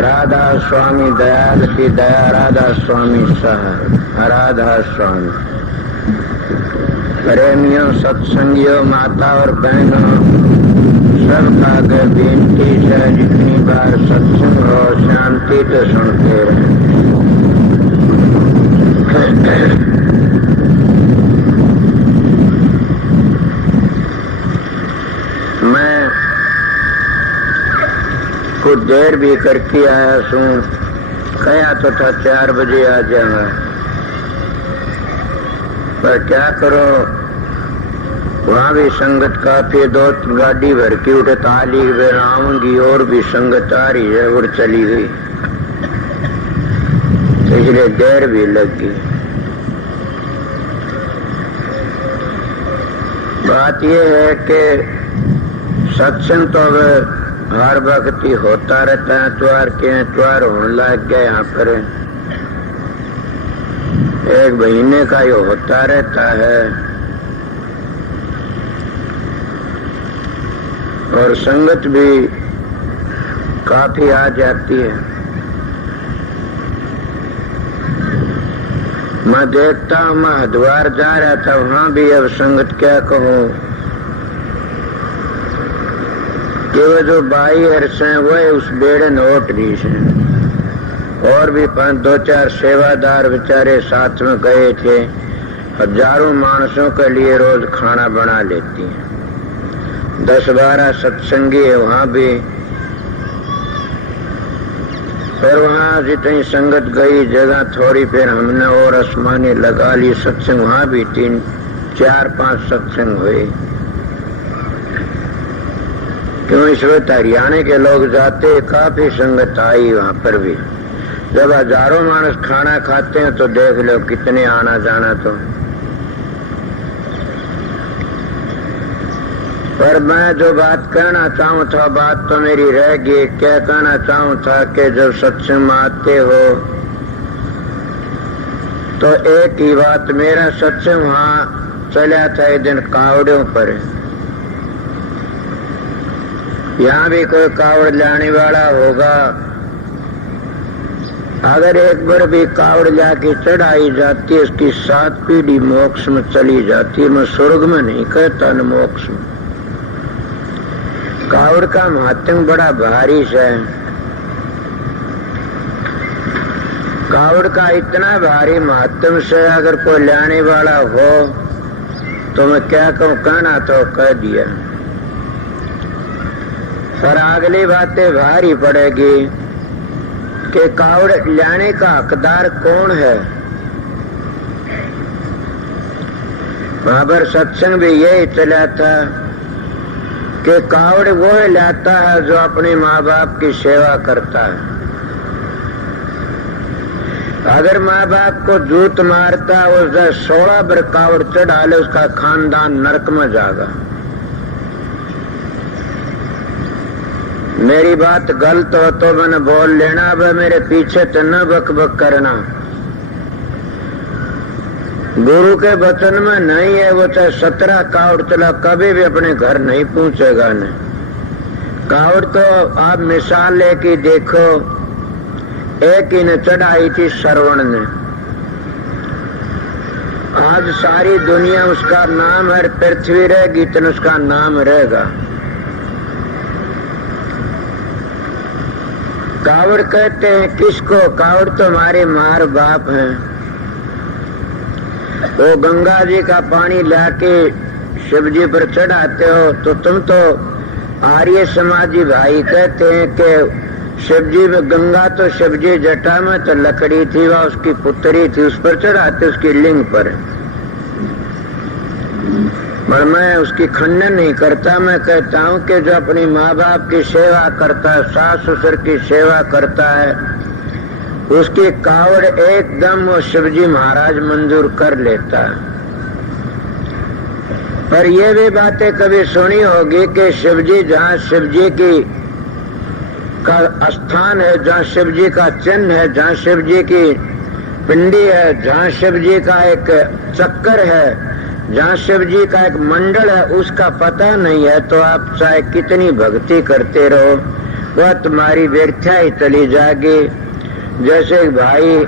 राधा स्वामी दयाल की दया, राधा स्वामी सह राधा स्वामी। प्रेमियों, सत्संगियों, माता और बहनों, सबका आगे बेनती है, जितनी बार सत्संग हो शांति तो सुनते रहे। मैं कुछ देर भी करके आया हूँ, कहा तो था 4 बजे आ जाऊंगा, पर क्या करो, वहाँ भी संगत काफी, 2 गाड़ी भर के उठे ताली आऊंगी और भी संगत आ रही है और चली गई, इसलिए देर भी लग गई। बात यह है कि सत्संग तो हर वक्त ही होता रहता है, त्योहार के त्योहार होने लग गया यहाँ पर, 1 महीने का ये होता रहता है, और संगत भी काफी आ जाती है। मैं देखता हूँ, मैं हरिद्वार जा रहा था, वहां भी अब संगत क्या कहूँ कि वो जो 22 हैं वो उस बेड़े नोट रही है, और भी 2-4 सेवादार बेचारे साथ में गए थे, हजारों मानसों के लिए रोज खाना बना लेती हैं। 10-12 सत्संगी है वहां भी, पर वहां जितनी संगत गई जगह थोड़ी, फिर हमने और आसमानी लगा ली सत्संग, वहां भी 3-4-5 सत्संग हुए। क्यों इस वक्त हरियाणा के लोग जाते, काफी संगत आई वहां पर भी। जब हजारों मानस खाना खाते हैं तो देख लो कितने आना जाना। तो पर मैं जो बात कहना चाहूँ था, बात तो मेरी रह गई। क्या कहना चाहूँ था कि जब सत्संग में आते हो तो एक ही बात, मेरा सत्संग वहाँ चला था एक दिन कावड़ों पर। यहाँ भी कोई कावड़ लाने वाला होगा, अगर एक बार भी कावड़ लाके चढ़ाई जाती है, उसकी 7 पीढ़ी मोक्ष में चली जाती है। मैं स्वर्ग में नहीं कहता न मोक्ष में। कावड़ का महात्म बड़ा भारी है। कावड़ का इतना भारी महात्म से अगर कोई लाने वाला हो तो मैं क्या कहूँ, कहना तो कह दिया, पर अगली बातें भारी पड़ेगी कि कावड़ लाने का हकदार कौन है। वहां पर सत्संग भी यही चला था कि कावड़ वो लाता है जो अपने माँ बाप की सेवा करता है। अगर माँ बाप को जूत मारता, उसे 16 बार कावड़ चढ़ा ले, उसका खानदान नरक में जाएगा। मेरी बात गलत हो तो मैंने बोल लेना, अब मेरे पीछे तो न बक बक करना। गुरु के वचन में नहीं है, वो चाहे 17 कावड़ चला कभी भी अपने घर नहीं पहुंचेगा। न कावड़ तो आप मिसाल लेके देखो, एक ही ने चढ़ाई थी श्रवण ने, आज सारी दुनिया उसका नाम है, पृथ्वी रहेगी तो उसका नाम रहेगा। कावड़ कहते हैं किसको? कावड़ तो हमारे मार बाप हैं। वो गंगा जी का पानी लाके शिव जी पर चढ़ाते हो तो तुम तो आर्य समाजी भाई कहते हैं कि शिव जी में गंगा तो शिव जी जटा में तो लकड़ी थी, वह उसकी पुत्री थी, उस पर चढ़ाते उसकी लिंग पर। पर मैं उसकी खंडन नहीं करता, मैं कहता हूँ कि जो अपनी माँ बाप की सेवा करता है, सास ससुर की सेवा करता है, उसकी कावड़ एकदम वो शिवजी महाराज मंजूर कर लेता है। पर ये भी बातें कभी सुनी होगी कि शिवजी जहाँ शिवजी की का स्थान है, जहाँ शिवजी का चिन्ह है, जहाँ शिवजी की पिंडी है, जहाँ शिवजी का एक चक्कर है, जहाँ शिव जी का एक मंडल है उसका पता नहीं है तो आप चाहे कितनी भक्ति करते रहो वह तुम्हारी व्यर्था ही चली जाएगी। जैसे भाई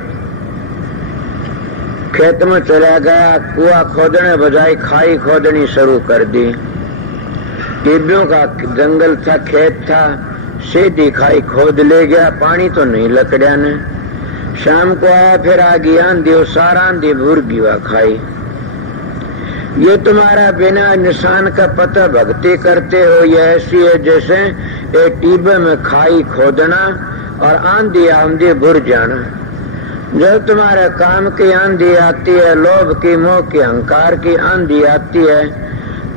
खेत में चला गया, कुआं खोदने बजाय खाई खोदनी शुरू कर दी। टिब्बियों का जंगल था, खेत था, सीधी खाई खोद ले गया, पानी तो नहीं लकड़िया ने। शाम को आया फिर आगी आंधी, सारा आंधी भूर गिवा खाई। ये तुम्हारा बिना निशान का पता भक्ति करते हो, ये ऐसी है जैसे एक टिब्बे में खाई खोदना और आंधी आंधी भूर जाना। जब तुम्हारे काम की आंधी आती है, लोभ की, मोह की, अहंकार की आंधी आती है,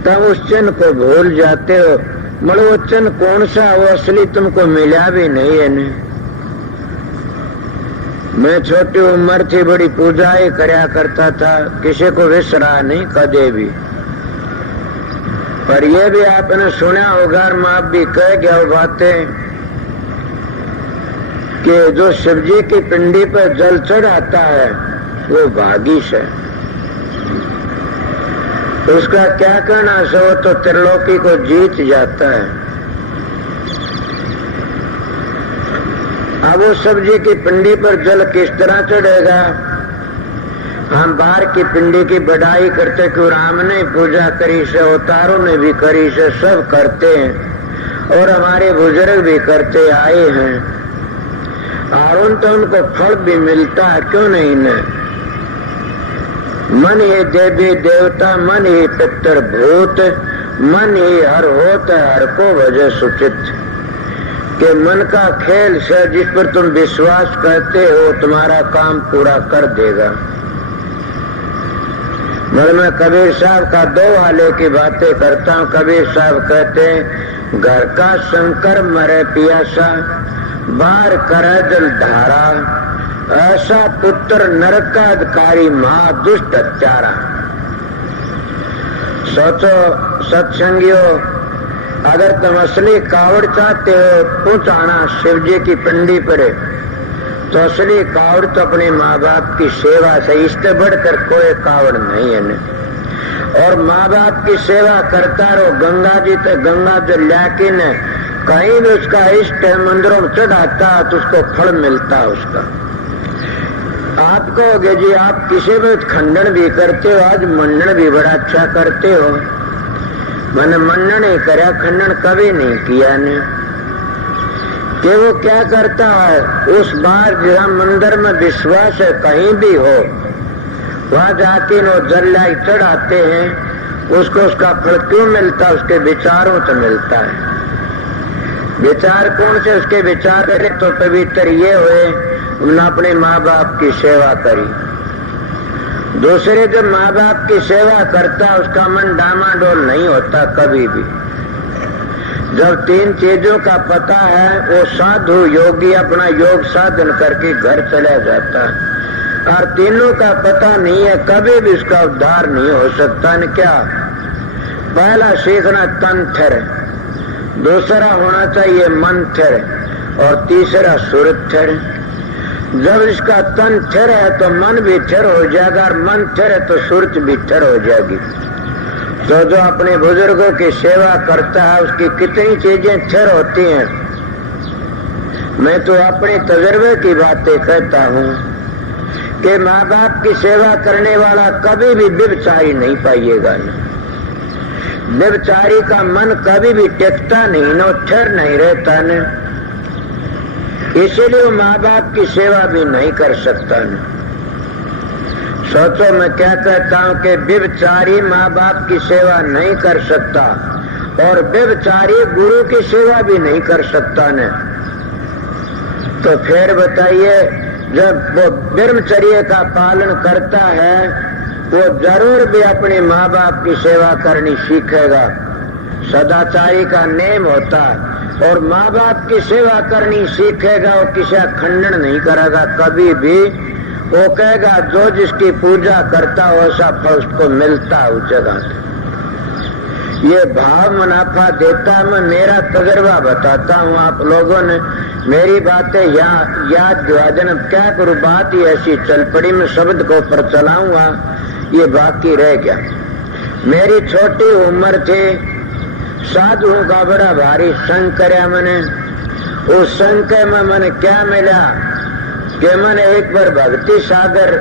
तब उस चिन्ह को भूल जाते हो। मगर वो चिन्ह कौन सा, वो असली तुमको मिला भी नहीं है ने। मैं छोटी उम्र थी, बड़ी पूजाएं करया करता था, किसी को विसरा नहीं कदे भी। पर ये भी आपने सुना होगा, माँ भी कह गया वो बातें कि जो शिव जी की पिंडी पर जल चढ़ाता है वो भागीश है। उसका क्या करना से वो तो त्रिलोकी को जीत जाता है। अब वो शिव जी की पिंडी पर जल किस तरह चढ़ेगा? हम बाहर की पिंडी की बढ़ाई करते कि राम ने पूजा करी से, अवतारों ने भी करी से, सब करते हैं और हमारे बुजुर्ग भी करते आए हैं। और तो उनको फल भी मिलता है, क्यों नहीं न? मन ही देवी देवता, मन ही पितर भूत, मन ही हर होत हर को वजह सुचित। के मन का खेल से जिस पर तुम विश्वास करते हो तुम्हारा काम पूरा कर देगा। मैं कबीर साहब का दो वाले की बातें करता हूँ। कबीर साहब कहते हैं, घर का शंकर मरे पियासा, बाहर करे जल धारा, ऐसा पुत्र नरक का अधिकारी, महा दुष्ट हत्यारा। सोचो सत्संगियों, अगर तुम असली कावड़ चाहते हो पहुंचाना शिव जी की पिंडी पर, तो असली कावड़ तो अपने माँ बाप की सेवा से, इससे बढ़कर कोई कावड़ नहीं है न। और माँ बाप की सेवा करता रहो। गंगा जी तो गंगा जल लाके न कहीं भी उसका इष्ट मंदिरों में चढ़ाता तो उसको फल मिलता है उसका। आप कहोगे जी आप किसी भी खंडन भी करते हो, आज मंडन भी बड़ा अच्छा करते हो। मैंने मंडन ही कराया, खंडन कभी नहीं किया ने। कि वो क्या करता है, उस बार जहाँ मंदिर में विश्वास है कहीं भी हो, वहां जाके वो जल्लाई चढ़ाते हैं, उसको उसका फल क्यों मिलता? उसके विचारों से मिलता है। विचार कौन से? उसके विचार तो पवित्र ये हुए, उन्होंने अपने माँ बाप की सेवा करी। दूसरे जब माँ बाप की सेवा करता उसका मन डामाडोल नहीं होता कभी भी। जब तीन चीजों का पता है, वो साधु योगी अपना योग साधन करके घर चला जाता है। और तीनों का पता नहीं है, कभी भी उसका उद्धार नहीं हो सकता। न क्या? पहला सीखना तंत्र, दूसरा होना चाहिए मंत्र और तीसरा सुरथर। जब इसका तन ठहर है तो मन भी ठहर हो जाएगा, और मन ठहर है तो सुरत भी ठहर हो जाएगी। तो जो अपने बुजुर्गों की सेवा करता है उसकी कितनी चीजें ठहर होती हैं। मैं तो अपने तजुर्बे की बातें कहता हूँ कि माँ बाप की सेवा करने वाला कभी भी व्यभिचारी नहीं पाइएगा। व्यभिचारी का मन कभी भी टिकता नहीं, न ठहर नहीं रहता न, इसीलिए वो माँ बाप की सेवा भी नहीं कर सकता न। सोचो मैं क्या कहता हूँ कि व्यभिचारी माँ बाप की सेवा नहीं कर सकता और व्यभिचारी गुरु की सेवा भी नहीं कर सकता न। तो फिर बताइए, जब वो ब्रह्मचर्य का पालन करता है वो जरूर भी अपने माँ बाप की सेवा करनी सीखेगा। सदाचारी का नेम होता है, और माँ बाप की सेवा करनी सीखेगा। वो किसी खंडन नहीं करेगा कभी भी। वो कहेगा जो जिसकी पूजा करता वैसा फल उसको मिलता है उस जगह से। ये भाव मुनाफा देता है। मैं मेरा तजर्बा बताता हूँ, आप लोगों ने मेरी बातें याद दिवाजन क्या करूँ, बात ही ऐसी चल पड़ी। मैं शब्द को ऊपर चलाऊंगा, ये बाकी रह गया। मेरी छोटी उम्र थी, साधुओं का बड़ा भारी संग करया मैंने। उस संग में मैंने क्या मिला कि मैंने एक बार भक्ति सागर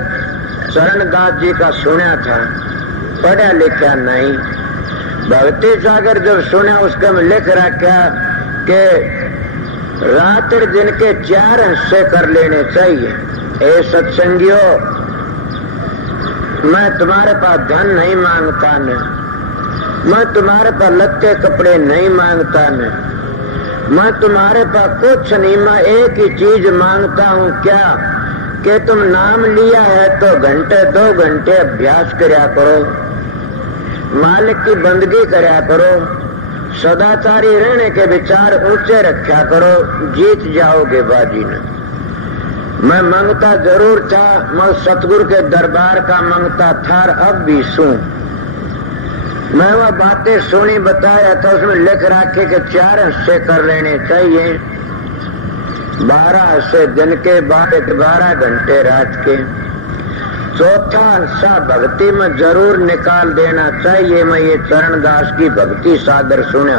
चरणदास जी का सुना था, पढ़ा लिखा नहीं। भक्ति सागर जब सुना उसका मैं लिख रखा कि रात दिन के 4 हिस्से कर लेने चाहिए। ए सत्संगियों, मैं तुम्हारे पास धन नहीं मांगता न, मैं तुम्हारे पास लत्ते कपड़े नहीं मांगता न, मैं तुम्हारे पास कुछ नहीं, मैं एक ही चीज मांगता हूँ, क्या कि तुम नाम लिया है तो घंटे 2 घंटे अभ्यास करया करो, मालिक की बंदगी करया करो, सदाचारी रहने के विचार ऊंचे रखा करो, जीत जाओगे बाजी ने। मैं मांगता जरूर था, मैं सतगुरु के दरबार का मांगता था, अब भी सुन। मैं वह बातें सुनी बताया तो उसमें लिख रखे कि 4 हिस्से कर लेने चाहिए, 12 हिस्से दिन के, 12 घंटे रात के। चौथा हिस्सा भक्ति में जरूर निकाल देना चाहिए। मैं ये चरणदास की भक्ति सागर सुना,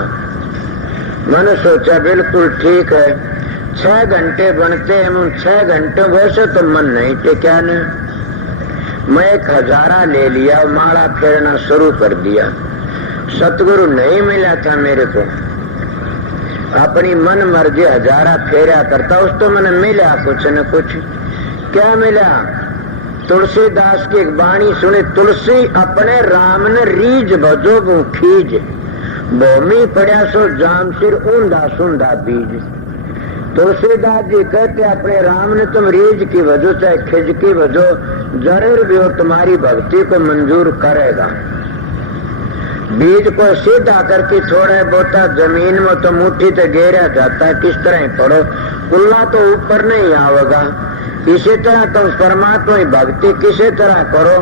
मैंने सोचा बिल्कुल ठीक है। 6 घंटे बनते हैं, उन 6 घंटों वैसे तो मन नहीं टिका न। मैं 1000 ले लिया, माला फेरना शुरू कर दिया। सतगुरु नहीं मिला था मेरे को, अपनी मन मर्जी 1000 फेरा करता, उस तो मैंने मिला कुछ न कुछ। क्या मिला? तुलसीदास की एक वाणी सुनी, तुलसी अपने राम ने रीज भजो वो खीज, भूमि पड़ा सो जाम सिर ऊंधा सुंधा बीज। तुलसीदास जी कहते अपने राम ने तुम रीज की वजह चाहे खिज की वजह, जरूर भी वो तुम्हारी भक्ति को मंजूर करेगा। बीज को सीधा करके थोड़े बोता जमीन में तो मुट्ठी तो गेरा जाता है, किस तरह ही पड़ो, कुल्ला तो ऊपर नहीं आवेगा। इसी तरह तुम परमात्मा की भक्ति किसी तरह करो,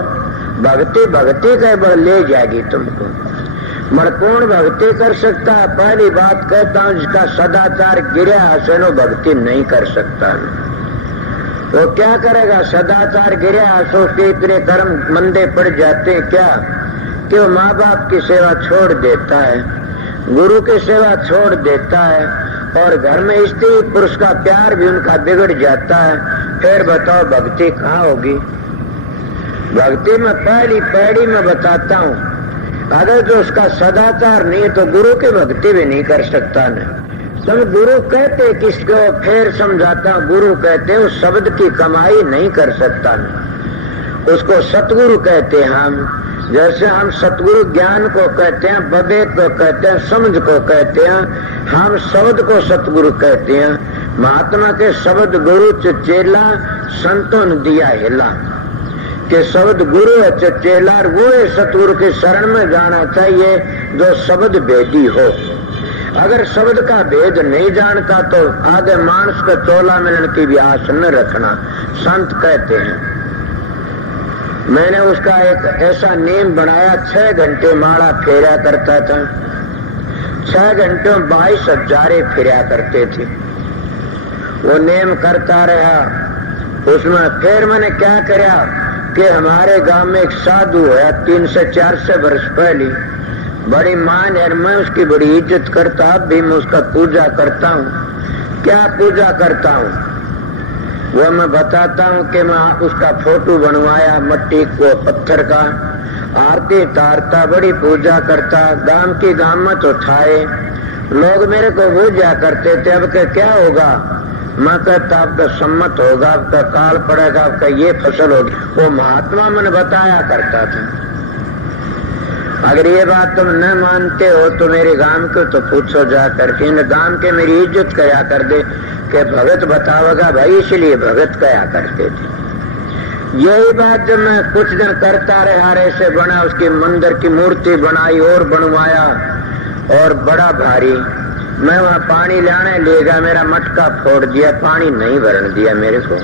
भक्ति भक्ति के बल ले जाएगी तुमको। मर कौन भक्ति कर सकता है? पहली बात कहता हूँ, जिसका सदाचार गिरा हसनो भक्ति नहीं कर सकता। वो क्या करेगा? सदाचार गिरा हसो के इतने कर्म मंदे पड़ जाते हैं क्या कि वो माँ बाप की सेवा छोड़ देता है, गुरु की सेवा छोड़ देता है, और घर में स्त्री पुरुष का प्यार भी उनका बिगड़ जाता है। फिर बताओ भक्ति कहाँ होगी? भक्ति में पहली पीढ़ी में बताता हूँ, अगर जो उसका सदाचार नहीं है तो गुरु की भक्ति भी नहीं कर सकता न। तुम गुरु कहते किसको? फिर समझाता हूँ, गुरु कहते उस शब्द की कमाई नहीं कर सकता न, उसको सतगुरु कहते हैं हम। जैसे हम सतगुरु ज्ञान को कहते हैं, विवेक को कहते हैं, समझ को कहते हैं, हम शब्द को सतगुरु कहते हैं। महात्मा के शब्द गुरु चेला संतों ने दिया हिला, कि शब्द गुरु है चेला, वो सतगुरु के शरण में जाना चाहिए जो शब्द भेदी हो। अगर शब्द का भेद नहीं जानता तो आगे मानस का चोला मिलने की भी आस न रखना, संत कहते हैं। मैंने उसका एक ऐसा नियम बनाया, 6 घंटे माला फेरा करता था, 6 घंटों 22,000 फेरा करते थे। वो नियम करता रहा। उसमें फिर मैंने क्या किया कि हमारे गांव में एक साधु है, 300-400 वर्ष पहले, बड़ी मान है, मैं उसकी बड़ी इज्जत करता, अब भी मैं उसका पूजा करता हूँ। क्या पूजा करता हूँ वो मैं बताता हूँ कि मैं उसका फोटो बनवाया, मट्टी को पत्थर का, आरती तारता, बड़ी पूजा करता। गांव की गांव में तो ठाए लोग मेरे को पूजा करते थे। अब क्या होगा? मैं कहता आपका सम्मत होगा, आपका काल पड़ेगा, आपका ये फसल होगी। वो महात्मा मैंने बताया करता था। अगर ये बात तुम न मानते हो तो मेरे गांव को तो पूछो जाकर के, इन गांव के मेरी इज्जत कया कर दे कि भगत बतावेगा भाई, इसलिए भगत कया करते थे। यही बात जब मैं कुछ दिन करता रहा, ऐसे बना, उसकी मंदिर की मूर्ति बनाई और बनवाया, और बड़ा भारी। मैं वहां पानी लाने ले गया, मेरा मटका फोड़ दिया, पानी नहीं भरने दिया मेरे को।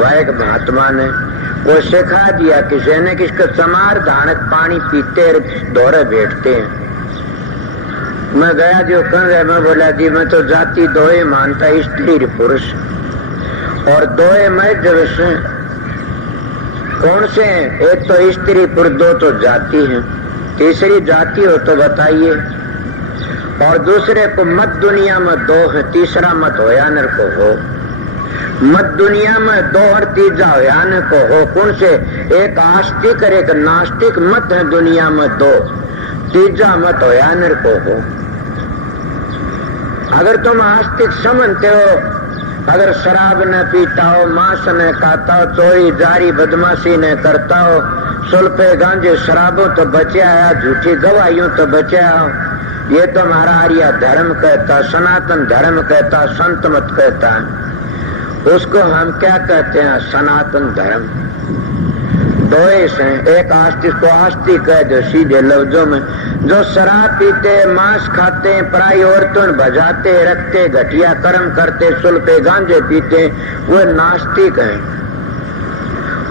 वह एक महात्मा ने वो सिखा दिया किसी ने, किसको चमार धानक पानी पीते दौरे बैठते हैं। मैं गया जो कर रहे, मैं बोला जी मैं तो जाति दोए मानता, स्त्री पुरुष, और दोए में जब से कौन से हैं? एक तो स्त्री पुरुष, 2 तो जाति है। तीसरी जाति हो तो बताइए। और दूसरे को मत दुनिया में दो है, तीसरा मत होयानर को हो। मत दुनिया में दो और तीजा होयानर को हो। कौन से? एक आस्तिक और एक नास्तिक मत है दुनिया में दो, तीजा मत होयानर को हो। अगर तुम आस्तिक समझते हो, अगर शराब न पीता हो, मांस न खाता हो, चोरी जारी बदमाशी न करता हो, सुल्फे गांजे शराबों तो बचा है, झूठी गवाहियों तो बचा हो, ये तो हमारा आर्य धर्म कहता, सनातन धर्म कहता, संत मत कहता है। उसको हम क्या कहते हैं? सनातन धर्म। दो हैं, एक आस्तिक को आस्तिक कह दो सीधे लफ्जों में। जो शराब पीते, मांस खाते, पराई औरतों बजाते, रखते, घटिया कर्म करते, सुल्फे गांजे पीते, वो नास्तिक हैं।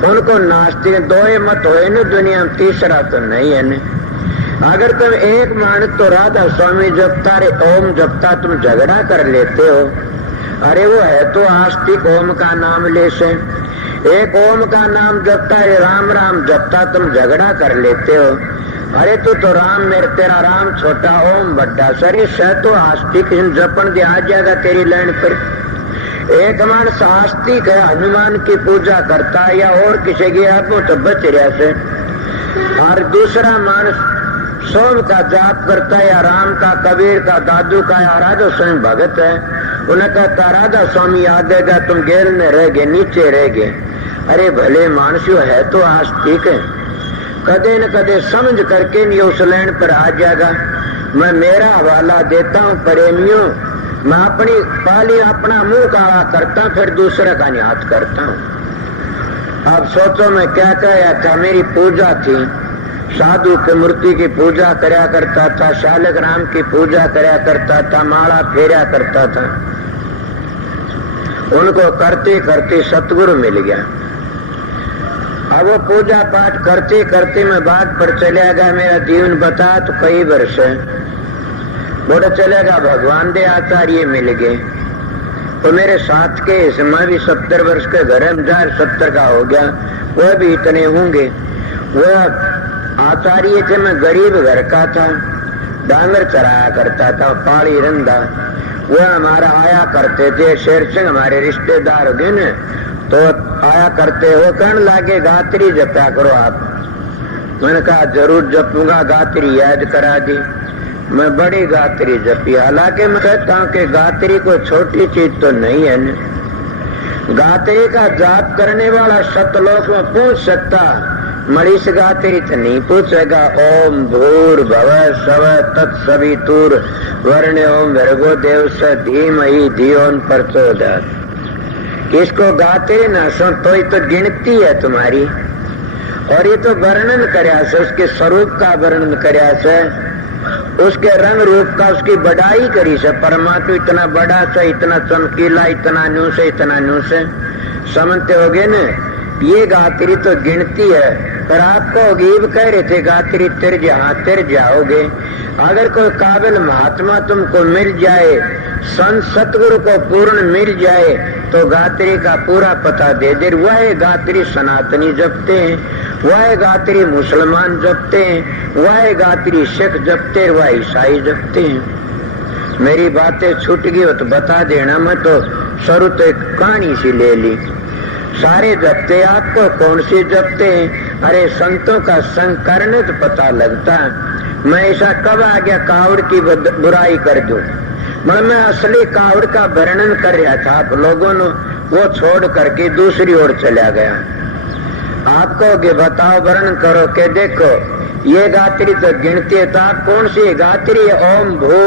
उनको नास्तिक दो मत होए न दुनिया में, तीसरा तो नहीं है न। अगर तुम एक मानत तो राधा स्वामी जपता रे ओम जपता तुम झगड़ा कर लेते हो। अरे वो है तो आस्तिक, ओम का नाम ले से। एक ओम का नाम जपता है, राम राम जपता तुम झगड़ा कर लेते हो। अरे तू तो राम मेरे, तेरा राम छोटा ओम बड्डा। सर से तो आस्तिक जपन दे आ जाएगा तेरी लाइन पर। एक मानस आस्तिक है, हनुमान की पूजा करता है या और किसी की आपको तो बच रहा से। और दूसरा मानस सोम का जाप करता है या राम का, कबीर का, दादू का या राधा स्वामी भगत है। उन्हें कहता राधा स्वामी आ देगा, तुम गेल में रह गए, नीचे रह गए। अरे भले मानसियो है तो आस्तिक है, कदे न कदे समझ करके नहीं उस लाइन पर आ जाएगा। मैं मेरा हवाला देता हूँ प्रेमियों, मैं अपनी पाली अपना मुंह काला करता, फिर दूसरे का निहात करता हूँ। अब सोचो मैं क्या कहा था। मेरी पूजा थी, साधु की मूर्ति की पूजा करया करता था, शालक राम की पूजा करया करता था, माला फेरा करता था। उनको करते करते सतगुरु मिल गया। अब वो पूजा पाठ करते करते मैं बात पर चला गया। मेरा जीवन बता तो कई वर्ष है, बोले चलेगा भगवान दे आचार्य मिल गए। तो मेरे साथ के इसमें भी 70 वर्ष के घर में 70 का हो गया, वह भी इतने होंगे। वह आचार्य थे, मैं गरीब घर का था, डांगर चराया करता था, पाड़ी रंधा। वह हमारा आया करते थे, शेर सिंह हमारे रिश्तेदार थे न, तो आया करते। वो कहने लागे गात्री जपा करो आप। मैंने कहा जरूर जपूंगा, गात्री याद करा दी। मैं बड़ी गात्री जपी। हालांकि मैं कहता हूँ कि गात्री कोई छोटी चीज तो नहीं है न। गात्री का जाप करने वाला सतलोक में पूछ सकता, मरीष गात्री तो नहीं पूछेगा। ओम भूर भव स्व तत्सवितुर वर्ण ओम भर्गो देव स धीमहि धियो न प्रचोदयात्। इसको गाते न सो तो गिनती है तुम्हारी। और ये तो वर्णन करया से, उसके स्वरूप का वर्णन करया से, उसके रंग रूप का उसकी बढ़ाई करी से। परमात्मा इतना बड़ा से, इतना चमकीला, इतना न्यू से, इतना न्यू से समझते होगे न। ये गात्री तो गिनती है, पर आपको गीब कह रहे थे गात्री तिर जाओगे। अगर कोई काबिल महात्मा तुमको मिल जाए, संत सतगुरु को पूर्ण मिल जाए, तो गात्री का पूरा पता दे दे। वह गात्री सनातनी जपते हैं, वह गात्री मुसलमान जपते हैं, वह गात्री सिख जपते हैं, वह ईसाई जपते हैं। मेरी बातें छूट गई हो तो बता देना। मैं तो शुरू तो एक कहानी सी ले ली। सारे जपते, आपको कौन सी जपते हैं? अरे संतों का संग करने तो पता लगता है। मैं ऐसा कब आ गया कावड़ की बुराई कर दूं? मैं असली कावड़ का वर्णन कर रहा था, आप लोगों ने वो छोड़ करके दूसरी ओर चला गया। आपको के बताओ, वर्णन करो कि देखो ये गात्री तो गिनती है, तो आप कौन सी गात्री है? ओम भू।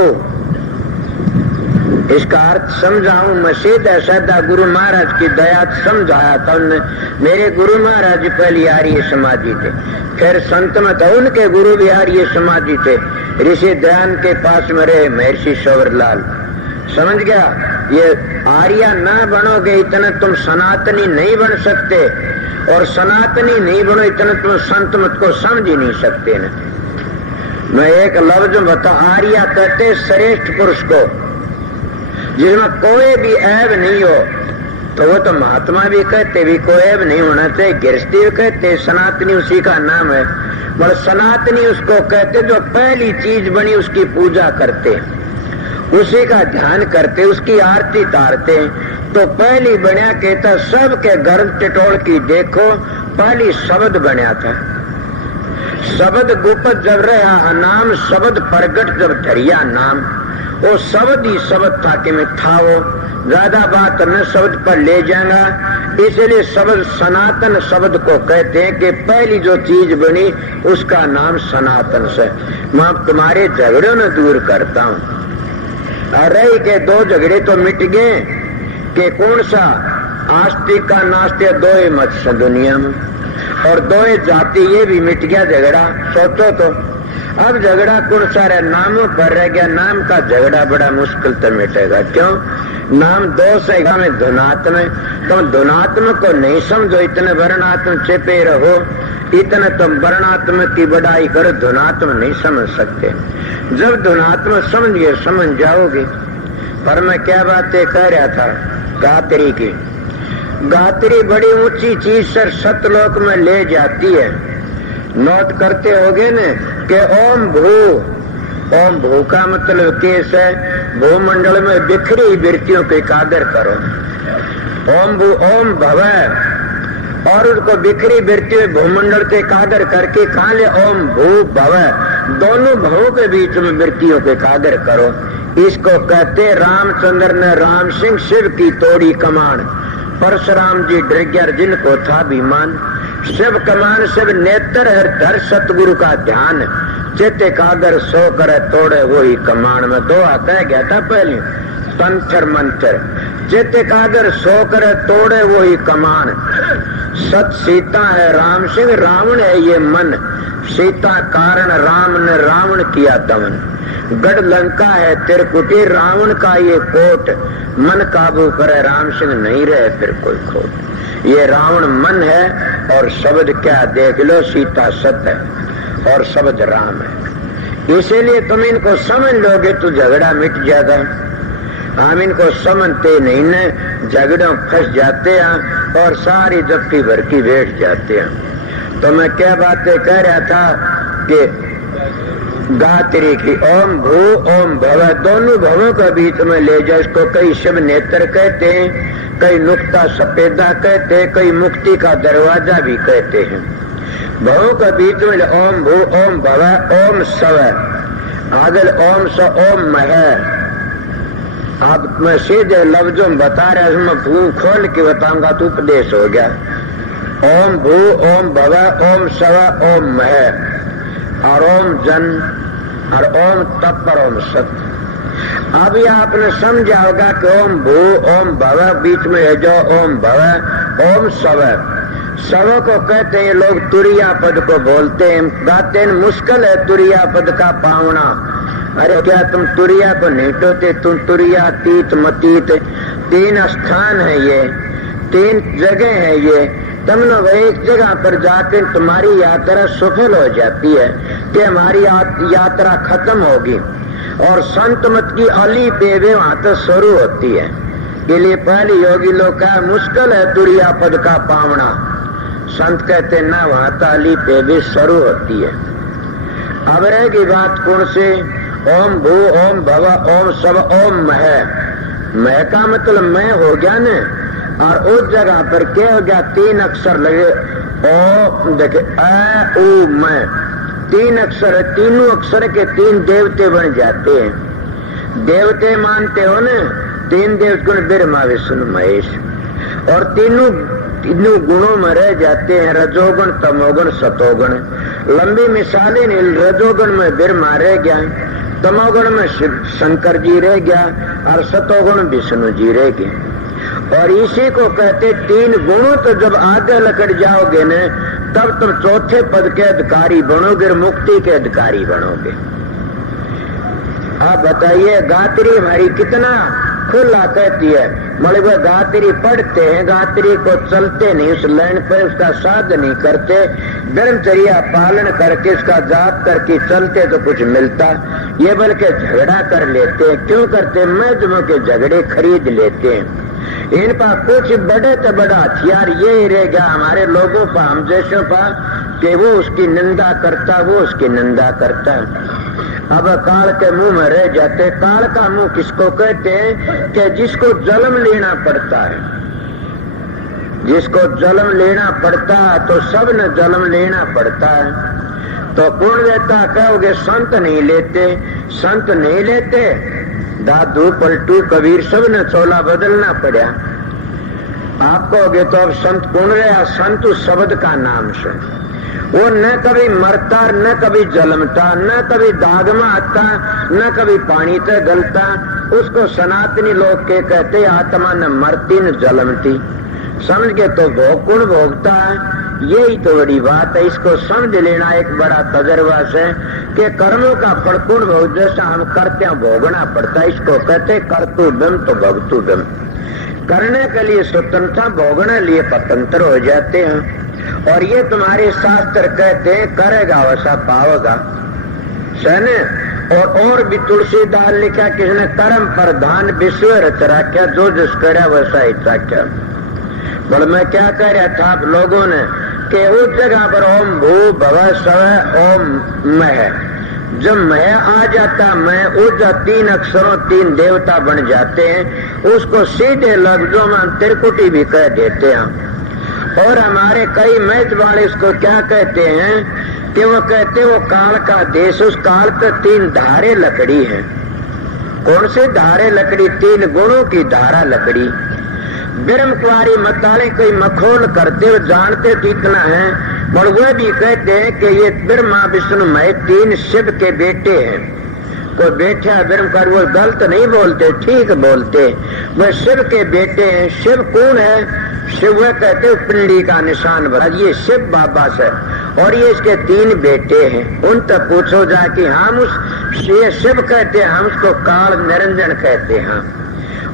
इसका अर्थ समझाऊं मैं सीधा साधा गुरु महाराज की दया समझाया था उन्होंने। मेरे गुरु महाराज पहले आर्य समाजी थे, फिर संत में तो उनके गुरु भी आर्य समाजी थे। ऋषि दयान के पास में रहे महर्षि सवरलाल। समझ गया? ये आर्य ना बनोगे इतना तुम सनातनी नहीं बन सकते, और सनातनी नहीं बनो इतना तुम संत मत को समझ ही नहीं सकते न। मैं एक लफ्ज बता, आर्य कहते श्रेष्ठ पुरुष को, जिसमें कोई भी ऐब नहीं हो, तो वो तो महात्मा भी कहते भी कोई अब नहीं होना चाहिए, गृहस्थी भी कहते, सनातनी उसी का नाम है। पर सनातनी उसको कहते जो पहली चीज बनी उसकी पूजा करते, उसी का ध्यान करते, उसकी आरती तारते। तो पहली बनया कहता सबके गर्भ टिटोल की देखो, पहली शब्द बनया था। शब्द गुपत जब रहा नाम, शब्द प्रगट जब धरिया नाम, वो शब्द ही शब्द था कि मैं था वो, ज्यादा बात मैं शब्द पर ले जाऊंगा। इसलिए शब्द सनातन शब्द को कहते हैं कि पहली जो चीज बनी उसका नाम सनातन से। मैं तुम्हारे झगड़ों में दूर करता हूँ। रही के दो झगड़े तो मिट गए कि कौन सा आस्तिक का नास्तिक दो ही मत से दुनिया में, और दो जाति ये भी मिट गया झगड़ा। सोचो तो अब झगड़ा कौन सा रहा, नामों पर रह गया। नाम का झगड़ा बड़ा मुश्किल तो मिटेगा। क्यों? नाम दो से में धुनात्म, तो धुनात्म को नहीं समझो, इतने वर्णात्म चेपे रहो, इतने तुम वर्णात्म की बढ़ाई करो, धुनात्म नहीं समझ सकते। जब धुनात्म समझिए समझ जाओगे। पर मैं क्या बातें कह रहा था, गात्री की। गात्री बड़ी ऊंची चीज से सतलोक में ले जाती है। नोट करते होगे न कि ओम भू, ओम भू का मतलब केस है भूमंडल में बिखरी वृत्तियों को एकाग्र करो। ओम भू ओम भव, और उसको बिखरी वृत्तियों भूमंडल के एकाग्र करके कहा ले ओम भू भव, दोनों भवों के बीच में वृत्तियों को एकाग्र करो। इसको कहते रामचंद्र ने राम सिंह शिव की तोड़ी कमान, परशुराम जी डर जिनको था विमान। शिव कमान शिव नेत्र हर सतगुरु का ध्यान, चित एकाग्र सो करे तोड़े वही कमान। में दो आता है गया था पहले तंत्र मंत्र, चित एकाग्र सो करे तोड़े वही कमान। सत सीता है राम सिंह, रावण है ये मन, सीता कारण राम ने रावण किया दमन। गढ़ लंका है तिरकुटी, रावण का ये कोट, मन काबू करे राम सिंह नहीं रहे फिर कोई खोट। ये रावण मन है और शब्द क्या देख लो, सीता सत्य है और शब्द राम है। इसीलिए तुम इनको समझ लोगे तो झगड़ा मिट जाएगा। हम इनको समझते नहीं न, झगड़ों फंस जाते हैं और सारी जफ्ती भर की बैठ जाते हैं। तो मैं क्या बातें कह रहा था कि गात्री की ओम भू ओम भव, दोनों भवों के बीच में ले जाए। इसको कई शिव नेत्र कहते हैं, कई नुक्ता सफेदा कहते हैं, कई मुक्ति का दरवाजा भी कहते हैं। भवों के बीच में ओम भू ओम भव ओम सव, आगे ओम स ओम मह। आप मैं सीधे लफ्जों में बता रहा हूं, मैं भू खोल के बताऊंगा तो उपदेश हो गया। ओम भू ओम भव ओम सव ओम मह, और ओम जन और ओम तप और ओम सत। अभी आपने समझा होगा कि ओम भू ओम भव, बीच में है जो ओम भव ओम सव। सव को कहते हैं लोग तुरिया पद को बोलते हैं, गाते हैं मुश्किल है तुरिया पद का पावना। अरे क्या तुम तुरिया को नहीं टोते, तुम तुरिया तीत मतीत, तीन स्थान है ये, तीन जगह है ये। तुम लोग एक जगह पर जाकर तुम्हारी यात्रा सफल हो जाती है कि हमारी यात्रा खत्म होगी, और संत मत की अली पेवे वहां तो शुरू होती है। के लिए पहले योगी लोग का मुश्किल है तुरिया पद का पावना, संत कहते ना वहां तो अली पेवे शुरू होती है। अब रहेगी बात कौन से, ओम भू ओम भव ओम सब ओम मह। मह का मतलब मैं हो गया न, और उस जगह पर क्या हो गया, तीन अक्षर लगे। ओ देखे अ उ मैं, तीन अक्षर है, तीनों अक्षर के तीन देवते बन जाते हैं। देवते मानते हो न, तीन देवते ब्रह्मा विष्णु महेश, और तीनों गुणों में रह जाते हैं, रजोगुण तमोगुण सतोगुण। लंबी मिसालें नहीं, रजोगुण में ब्रह्मा रह गया, तमोगुण में शंकर जी रह गया, और सतोगुण विष्णु जी रह गए। और इसी को कहते तीन गुणों। तो जब आगे लकड़ जाओगे न, तब तुम चौथे पद के अधिकारी बनोगे, मुक्ति के अधिकारी बनोगे। आप बताइए गात्री हमारी कितना खुला कहती है, मगर वो गात्री पढ़ते हैं, गात्री को चलते नहीं, उस लाइन पर उसका साध नहीं करते, ब्रह्मचर्या पालन करके उसका जाप करके चलते तो कुछ मिलता, ये बल्कि झगड़ा कर लेते हैं। क्यों करते? मजमों के झगड़े खरीद लेते हैं। इन पर कुछ बड़े से बड़ा हथियार ये ही रह गया हमारे लोगों पर, हम जैसों पर, कि वो उसकी निंदा करता, वो उसकी निंदा करता। अब काल के मुंह में रह जाते। काल का मुंह किसको कहते हैं? कि जिसको जन्म लेना पड़ता है। जिसको जन्म लेना पड़ता है तो सब ने जन्म लेना पड़ता है। तो कौन लेता? कहोगे संत नहीं लेते। संत नहीं लेते, दादू पलटू कबीर सब ने चोला बदलना पड़ा। आप कहोगे तो अब संत कौन रहा? संत उस शब्द का नाम से, वो न कभी मरता, न कभी जलमता, न कभी दाग में आता, न कभी पानी से गलता। उसको सनातनी लोग के कहते आत्मा न मरती न जलमती। समझ के तो भोग कौन भोगता है? यही तो बड़ी बात है। इसको समझ लेना एक बड़ा तजर्बा से कि कर्मों का फल कौन भोग, जैसा हम करते हैं भोगना पड़ता है। इसको कहते कर्तु दम तो भगतु दम। करने के लिए स्वतंत्रता, भोगने लिए स्वतंत्र हो जाते हैं। और ये तुम्हारे शास्त्र कहते हैं करेगा वैसा पाओगा। सने और भी तुलसीदास लिखा किसने? कर्म प्रधान विश्व रच रखा, जो जिस करे वैसा ही रखा। पर मैं क्या कह रहा था आप लोगों ने कि उस जगह पर ओम भू भव स्व ओम मह, जब मह आ जाता, मैं उस 3 अक्षरों 3 देवता बन जाते हैं। उसको सीधे लफ्जों में त्रिकुटी भी कह देते हैं। और हमारे कई मैच वाले इसको क्या कहते हैं कि वो कहते वो काल का देश, उस काल पे 3 धारे लकड़ी है। कौन सी धारे लकड़ी? 3 गुणों की धारा लकड़ी। ब्रह्म कुमारी मताले कोई मखोल करते हो, जानते तो इतना है, और वह भी कहते हैं कि ये ब्रह्मा विष्णु मय 3 शिव के बेटे हैं। कोई बैठा ब्रह्म कर, वो गलत नहीं बोलते, ठीक बोलते। वह शिव के बेटे हैं। शिव कौन है? शिव वह कहते पिंडी का निशान बना, ये शिव बाबा से, और ये इसके 3 बेटे हैं। उन तक पूछो जाके, हम उस ये शिव कहते हैं, हम उसको काल निरंजन कहते हैं।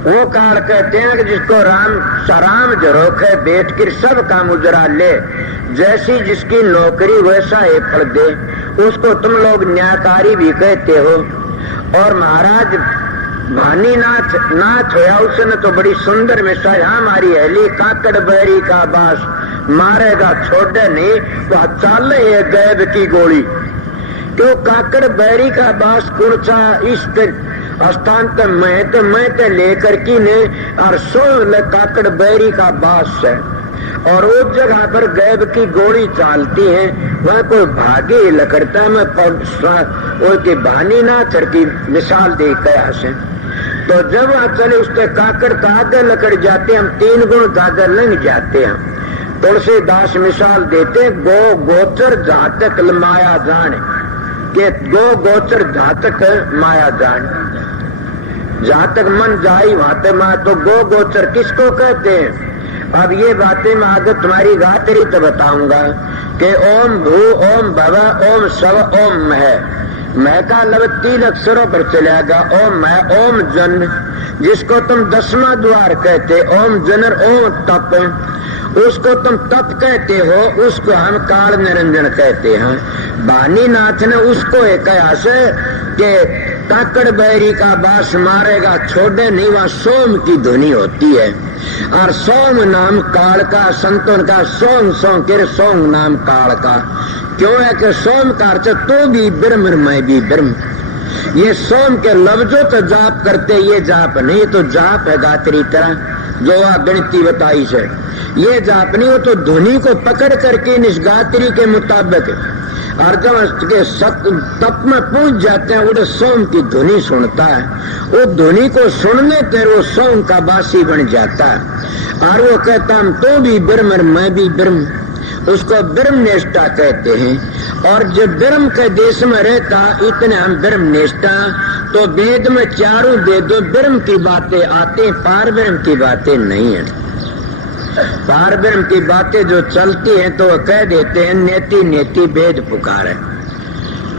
वो काल कहते हैं कि जिसको राम जरोख है बैठ कर सब काम उजरा ले, जैसी जिसकी नौकरी वैसा ही फल दे, उसको तुम लोग न्यायकारी भी कहते हो। और महाराज भानीनाथ होया, उसने तो बड़ी सुंदर मिसाल, हमारी हेली काकड़ बैरी का बास मारेगा छोड़े नहीं, तो चाल है गैब की गोली। क्यों काकड़ बैरी का बास कुर्चा इस स्थान तक मैं तो लेकर की ने और सो काकड़ बैरी का बास है। और उस जगह पर गैब की गोली चालती है, वह कोई भागे लकड़ता में उसके भानीनाथ की मिसाल दे कया से। तो जब वहां चले उसके काकड़ आगे लकड़ जाते, हम 3 गुण आगे लग जाते हैं। तुलसीदास मिसाल देते, गो गोचर जहां तक माया जाने, के गो गोचर जहां तक माया जाने, जहां तक मन जाई वहां तक माया। तो गो गोचर किसको कहते हैं? अब ये बातें मैं आगे तुम्हारी गातरी तो बताऊंगा कि ओम भू ओम भव ओम स्व ओम मह। मह का लव 3 अक्षरों पर चलेगा। ओम मह ओम जन, जिसको तुम 10वां द्वार कहते, ओम जनर ओम तप, उसको तुम तप कहते हो, उसको हम काल निरंजन कहते हैं। भानीनाथ ने उसको एक से कि काकड़ बैरी का बास मारेगा छोड़े नहीं, वहां सोम की ध्वनि होती है। और सोम नाम काल का, संतों का सोम सोम नाम काल का। क्यों है कि सोम का अर्थ तो भी ब्रह्म मैं भी ब्रह्म। ये सोम के लफ्जों तो जाप करते, ये जाप नहीं तो जाप है गात्री तरह जो गणिती बताई से। ये जाप नहीं, वो तो ध्वनि को पकड़ करके इस गात्री के मुताबिक और जब के तप में पहुंच जाते हैं, वो सोम की ध्वनि सुनता है। वो ध्वनि को सुनने पर वो सोम का बासी बन जाता है। और वो कहता हम तो भी ब्रह्म मैं भी ब्रह्म, उसको ब्रह्म निष्ठा कहते हैं। और जब ब्रह्म के देश में रहता, इतने हम ब्रह्म निष्ठा। तो वेद में 4 वेदों ब्रह्म की बातें आती, पार ब्रह्म की बातें नहीं है। पार ब्रह्म की बातें जो चलती हैं तो कह देते हैं नेति नेति वेद पुकारे।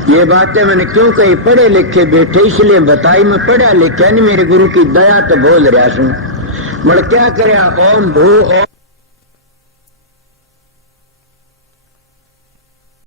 ये बातें मैंने क्यों कही? पढ़े लिखे बैठे इसलिए बताई। मैं पढ़ा लिखा नहीं, मेरे गुरु की दया तो बोल रहा हूं। मैं क्या करे? ओम भू ओम